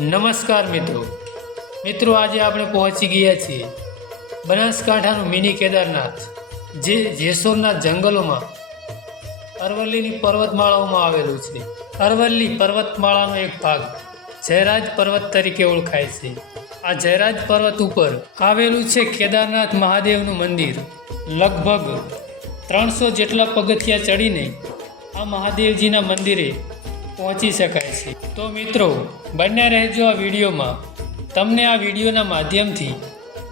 નમસ્કાર મિત્રો આજે આપણે પહોંચી ગયા છીએ બનાસકાંઠાનું મિની કેદારનાથ, જે જેસોરના જંગલોમાં અરવલ્લીની પર્વતમાળાઓમાં આવેલું છે. અરવલ્લી પર્વતમાળાનો એક ભાગ જયરાજ પર્વત તરીકે ઓળખાય છે. આ જયરાજ પર્વત ઉપર આવેલું છે કેદારનાથ મહાદેવનું મંદિર. લગભગ 300 જેટલા પગથિયા ચડીને આ મહાદેવજીના મંદિરે પહોંચી શકાય છે. તો મિત્રો, બન્યા રહેજો આ વિડીયોમાં. તમને આ વિડીયોના માધ્યમથી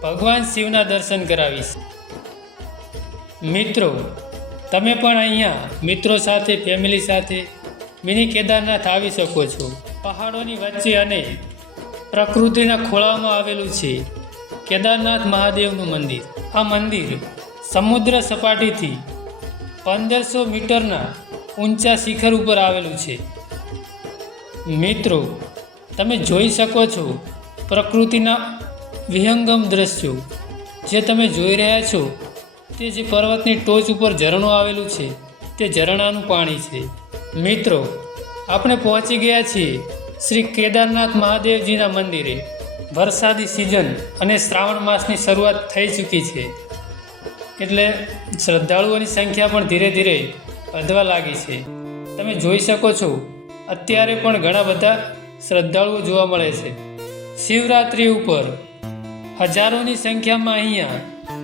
ભગવાન શિવના દર્શન કરાવીશ. મિત્રો, તમે પણ અહીંયા મિત્રો સાથે, ફેમિલી સાથે મિની કેદારનાથ આવી શકો છો. પહાડોની વચ્ચે અને પ્રકૃતિના ખોળામાં આવેલું છે કેદારનાથ મહાદેવનું મંદિર. આ મંદિર સમુદ્ર સપાટીથી 1500 મીટરના ઊંચા શિખર ઉપર આવેલું છે. મિત્રો, તમે જોઈ શકો છો પ્રકૃતિના વિહંગમ દ્રશ્યો. જે તમે જોઈ રહ્યા છો તે જે પર્વતની ટોચ ઉપર ઝરણું આવેલું છે તે ઝરણાનું પાણી છે. મિત્રો, આપણે પહોંચી ગયા છીએ શ્રી કેદારનાથ મહાદેવજીના મંદિરે. વરસાદી સિઝન અને શ્રાવણ માસની શરૂઆત થઈ ચૂકી છે, એટલે શ્રદ્ધાળુઓની સંખ્યા પણ ધીરે ધીરે વધવા લાગી છે. તમે જોઈ શકો છો અત્યારે પણ ઘણા બધા શ્રદ્ધાળુઓ જોવા મળે છે. શિવરાત્રિ ઉપર હજારોની સંખ્યામાં અહીંયા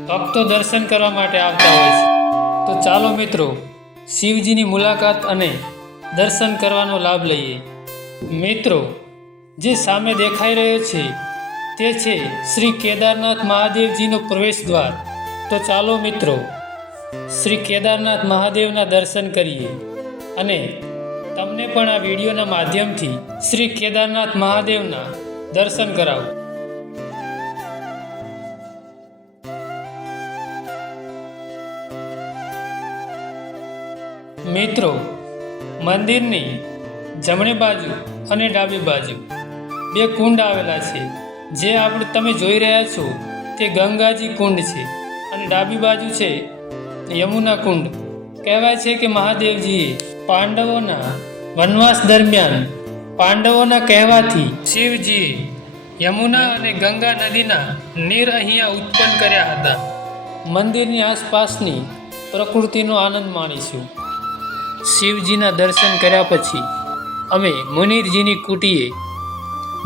ભક્તો દર્શન કરવા માટે આવતા હોય છે. તો ચાલો મિત્રો, શિવજીની મુલાકાત અને દર્શન કરવાનો લાભ લઈએ. મિત્રો, જે સામે દેખાઈ રહ્યો છે તે છે શ્રી કેદારનાથ મહાદેવજીનો પ્રવેશ દ્વાર. તો ચાલો મિત્રો, શ્રી કેદારનાથ મહાદેવના દર્શન કરીએ અને તમને પણ આ વિડીયોના માધ્યમથી શ્રી કેદારનાથ મહાદેવના દર્શન કરાવો. મિત્રો, મંદિરની જમણી બાજુ અને ડાબી બાજુ 2 કુંડ આવેલા છે. જે તમે જોઈ રહ્યા છો તે ગંગાજી કુંડ છે અને ડાબી બાજુ છે યમુના કુંડ. કહેવાય છે કે મહાદેવજીએ પાંડવોના વનવાસ દરમિયાન પાંડવોના કહેવાથી શિવજીએ યમુના અને ગંગા નદીના નીર અહીંયા ઉત્પન્ન કર્યા હતા. મંદિરની આસપાસની પ્રકૃતિનો આનંદ માણીશું. શિવજીના દર્શન કર્યા પછી અમે મુનિરજીની કુટીએ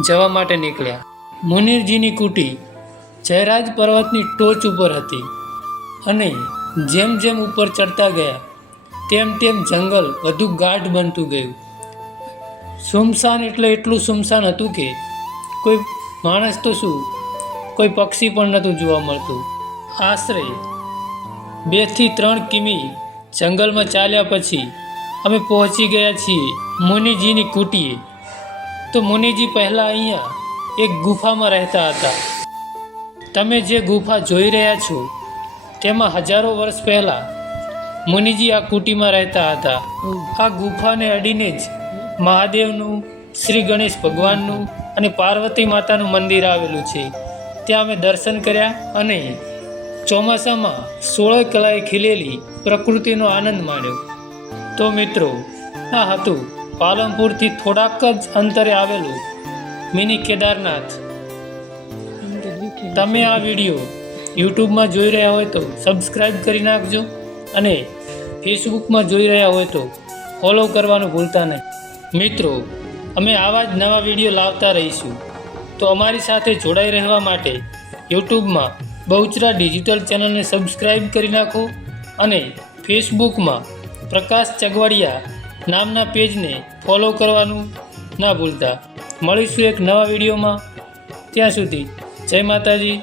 જવા માટે નીકળ્યા. મુનિરજીની કુટી જયરાજ પર્વતની ટોચ ઉપર હતી અને જેમ જેમ ઉપર ચડતા ગયા તેમ તેમ જંગલ વધુ ગાઢ બનતું ગયું. સુમસાન એટલે એટલું સુમસાન હતું કે કોઈ માણસ તો શું, કોઈ પક્ષી પણ નહોતું જોવા મળતું. આશરે 2 થી 3 કિમી જંગલમાં ચાલ્યા પછી અમે પહોંચી ગયા છીએ મુનિજીની કુટીએ. તો મુનિજી પહેલાં અહીંયા એક ગુફામાં રહેતા હતા. તમે જે ગુફા જોઈ રહ્યા છો તેમાં હજારો વર્ષ પહેલાં મુનિજી આ કુટીમાં રહેતા હતા. આ ગુફાને અડીને જ મહાદેવનું, શ્રી ગણેશ ભગવાનનું અને પાર્વતી માતાનું મંદિર આવેલું છે. ત્યાં અમે દર્શન કર્યા અને ચોમાસામાં 16 કલાએ ખીલેલી પ્રકૃતિનો આનંદ માણ્યો. તો મિત્રો, આ હતું પાલનપુરથી થોડાક જ અંતરે આવેલું મિની કેદારનાથ. તમે આ વિડીયો યુટ્યુબમાં જોઈ રહ્યા હોય તો સબસ્ક્રાઈબ કરી નાખજો અને ફેસબુકમાં જોઈ રહ્યા હોય તો ફોલો કરવાનું ભૂલતા નહીં. મિત્રો, અમે આવા જ નવા વિડીયો લાવતા રહીશું. તો અમારી સાથે જોડાઈ રહેવા માટે યુટ્યુબમાં બહુચરા ડિજિટલ ચેનલને સબસ્ક્રાઈબ કરી નાખો અને ફેસબુકમાં પ્રકાશ ચગવાડિયા નામના પેજને ફોલો કરવાનું ના ભૂલતા. મળીશું એક નવા વિડીયોમાં. ત્યાં સુધી જય માતાજી,